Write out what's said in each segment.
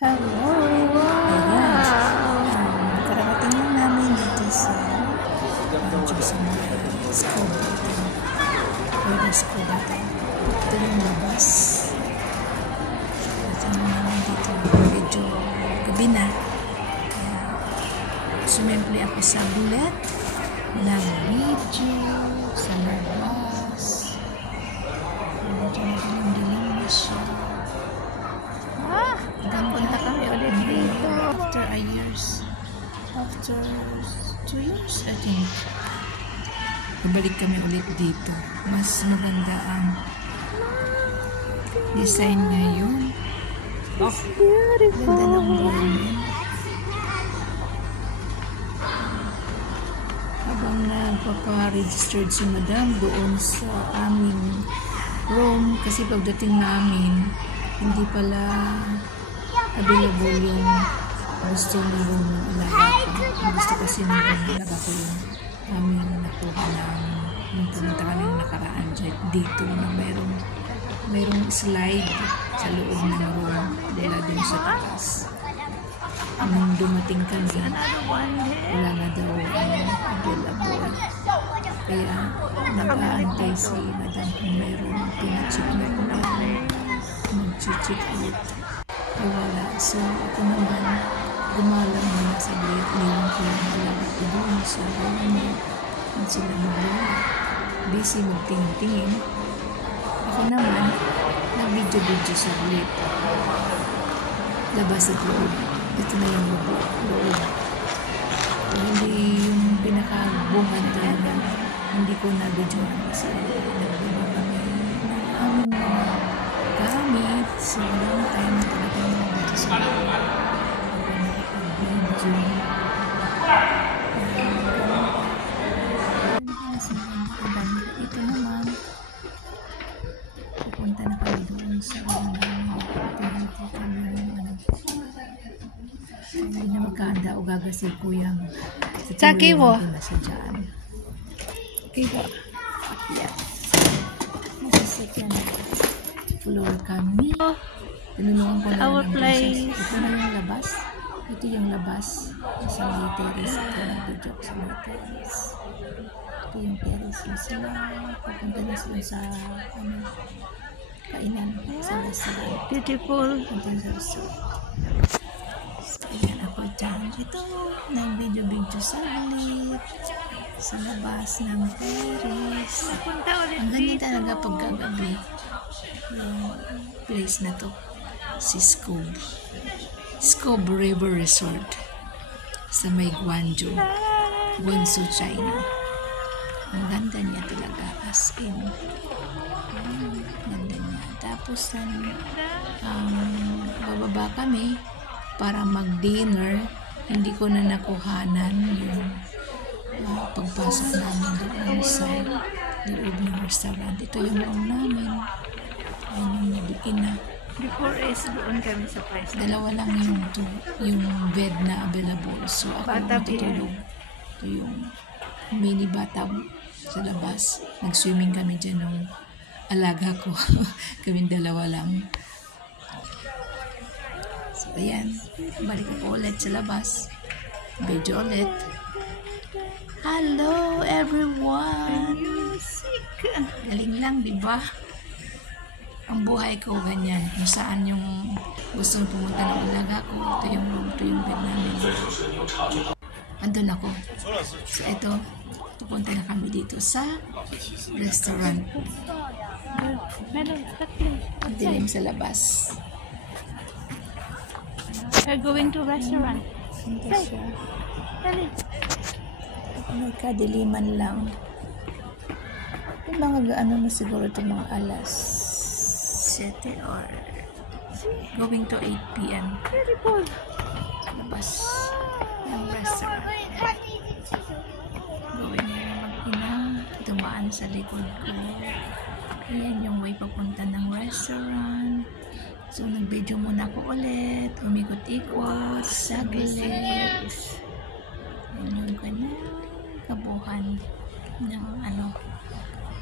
Hello! Ayan. Kararating lang namin dito sa school natin. Weather school natin. Ito yung labas. Kararating lang namin dito. Medyo gabi na. Sumemple ako sa bullet. Nag-video sa labas. Medyo nadilim na siya. Punta kami ulit dito. After a years. After 2 years, I think. Ibalik kami ulit dito. Mas maganda ang design ngayon. It's beautiful. Ganda ng buwan. Habang nagpapa-registered si Madam doon sa aming room, kasi pagdating namin, hindi pala available yung gusto na room ng alaga ko. Gusto kasi ng alaga ko yung aming nakuha ng pumunta kami ng nakaraan dito na mayroong slide sa loob ng room dala din sa taas. Nung dumating kami, wala na daw available. Kaya nag-aantay si Madam kung mayroong pinacheck na kung mayroong mag-check ulit. Wala. So, ako naman, gumalang muna sa gate. Iniwan ko yung alaga ko doon sa room. At sila maglola. Busy magtingin-tingin. Ako naman, nag-video-video sa gate. Labas at loob. Ito na yung loob. Hindi yung pinakabungan talaga. Hindi ko na-videoan kasi nag-video kami ng aming mga gamit. So, long time na talaga yung dito sa loob. Ako nakapag-video. Ito naman, pupunta na kami doon sa room namin. Ito kami hindi na magkahanda o gagasig ko yung sa kiwo nasa dyan. Kiwo. Yes. Nasa second floor kami. Tinulungan ko na Our ng place. Ito na yung labas. Ito yung labas. Sa may terrace. Ito nag-video sa may terrace. Ito yung terrace na sila. Papunta na sila sa kainan sa restaurant. Beautiful. Punta sa restaurant. So, ayan ako dyan. Ito, nag-video-video sa ulit. Sa labas ng terrace. Ang ganyan talaga pagkagabi. Yung place na to. Si Scobe. Scobe River Resort. Sa may Guangzhou. Guangzhou, China. Ang ganda niya talaga. As in. Ganda niya. Tapos, bababa kami para mag-dinner. Hindi ko na nakuhanan yung pagpasok namin doon sa loob ng restaurant. Ito yung room namin. Ayan yung nabikin na. Before is doon kami sa place. Dalawa lang yung bed na available. So ako matutulog. Ito yung mini bathtub sa labas. Nag-swimming kami dyan nung alaga ko. Kaming dalawa lang. So ayan. Balik ako ulit sa labas. Video ulit. Hello everyone! Galing lang, diba? Ang buhay ko ganyan. Kung saan yung gusto pumunta ng alaga ko. Ito yung room, ito yung bed namin. Andun ako. So ito, pupunta na kami dito sa restaurant. Ang dilim sa labas. We're going to restaurant. Ito siya. May kadiliman lang. Yung mga ano na siguro ito mga alas 7 or going to 8 p.m. Beautiful. Labas ng restaurant. Gawin nyo na mag-ina. Dumaan sa likod ko. Ayan yung way papunta ng restaurant. So nag-video muna ako ulit. Umikot-ikot. Saglit. Ayan yung kanyang kabuhan ng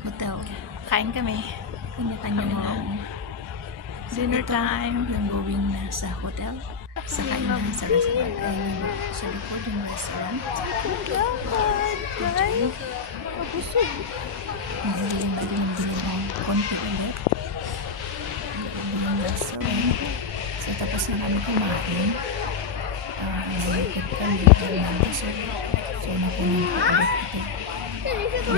hotel. Kain kami. Kanya-kanya mga Dinner time. Yung going na sa hotel. sa kainan sa restaurant. Ayun, sa likod yung restaurant. Hindi yung madilim-dilim ng konti ulit. Yung restaurant. So, tapos na kami kumain. Nalikod kami. So, nakunin ko ulit ito.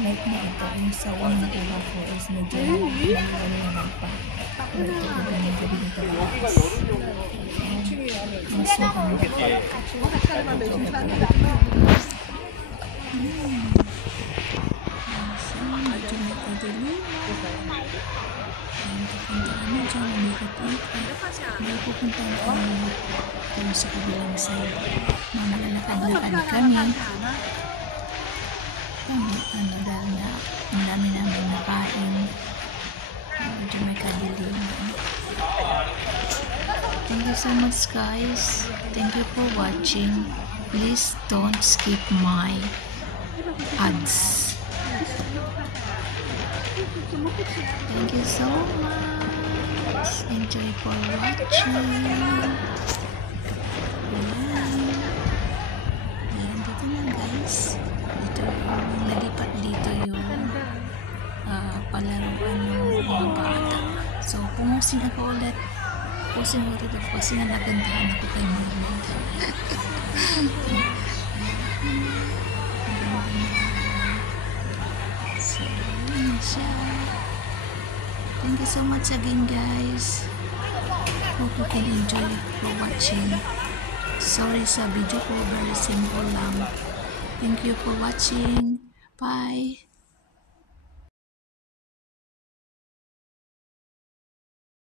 Like na ito, yung sa unang ulo ko is medyo naman pa. Pero ito ko medyo dito guys. Masok ang medyo may kadilim. Pupunta kami dyan, may pupunta kami sa kabilang side. Malalakad-lakad kami. Dahil na ang namin nakain. Medyo may kadilim. Thank you so much guys. Thank you for watching. Please don't skip my ads. Thank you so much. Enjoy for watching. Ayan, dito na guys. Dito yung nalipat dito yung palaruan ng mga bata. So, pumusing ako ulit. Pusing ulit ako kasi nagandahan ako kay mama. So, yun siya. Thank you so much again guys. Hope you can enjoy for watching. Sorry sa video ko, very simple lang. Thank you for watching. Bye.